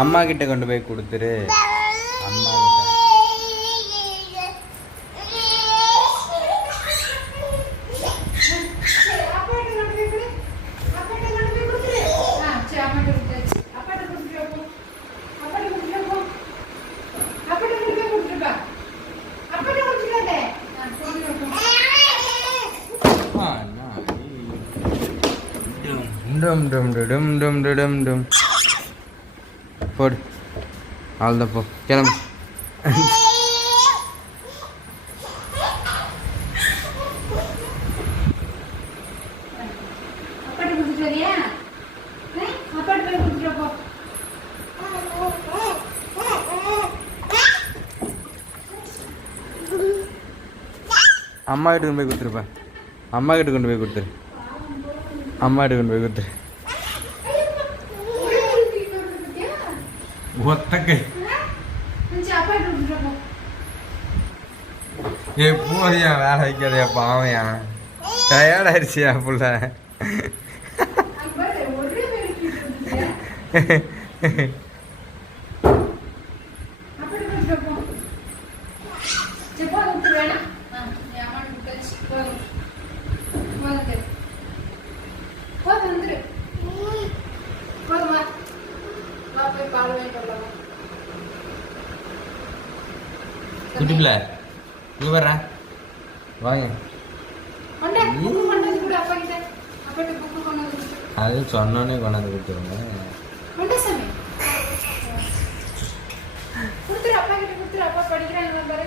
அம்மா கிட்ட கொண்டு போய் கொடுத்துரு அம்மா கிட்ட ஆ, என்ன? டும் டும் டும் டும் டும் டும் போடு. அவ்வளோதான் போ. கிளம்பு. அம்மா கிட்ட கொண்டு போய் கொடுத்துருப்பா அம்மா கிட்ட கொண்டு போய் கொடுத்துரு. கை அப்பாட்ட கொடுத்துட்டு போ ஏ போதியா வேலை வைக்காதயா பாவையா? டயர்ட் ஆயிடுச்சியா புள்ள? அங்க போய் பால் வாங்கிட்டு வரலாம். குட்டி பிள்ளை இங்க வர்ற வாங்க. அது சொன்னோன்னே கொண்டாந்து கொடுத்துருங்க. கொடுத்துரு, அப்பா கிட்ட கொடுத்துரு. அப்பா படிக்கிறாங்க பாரு.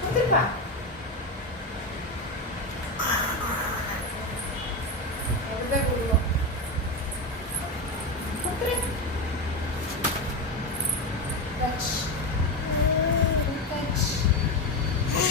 கொடுத்துருப்பா. கொடுத்துரு. வச்சு.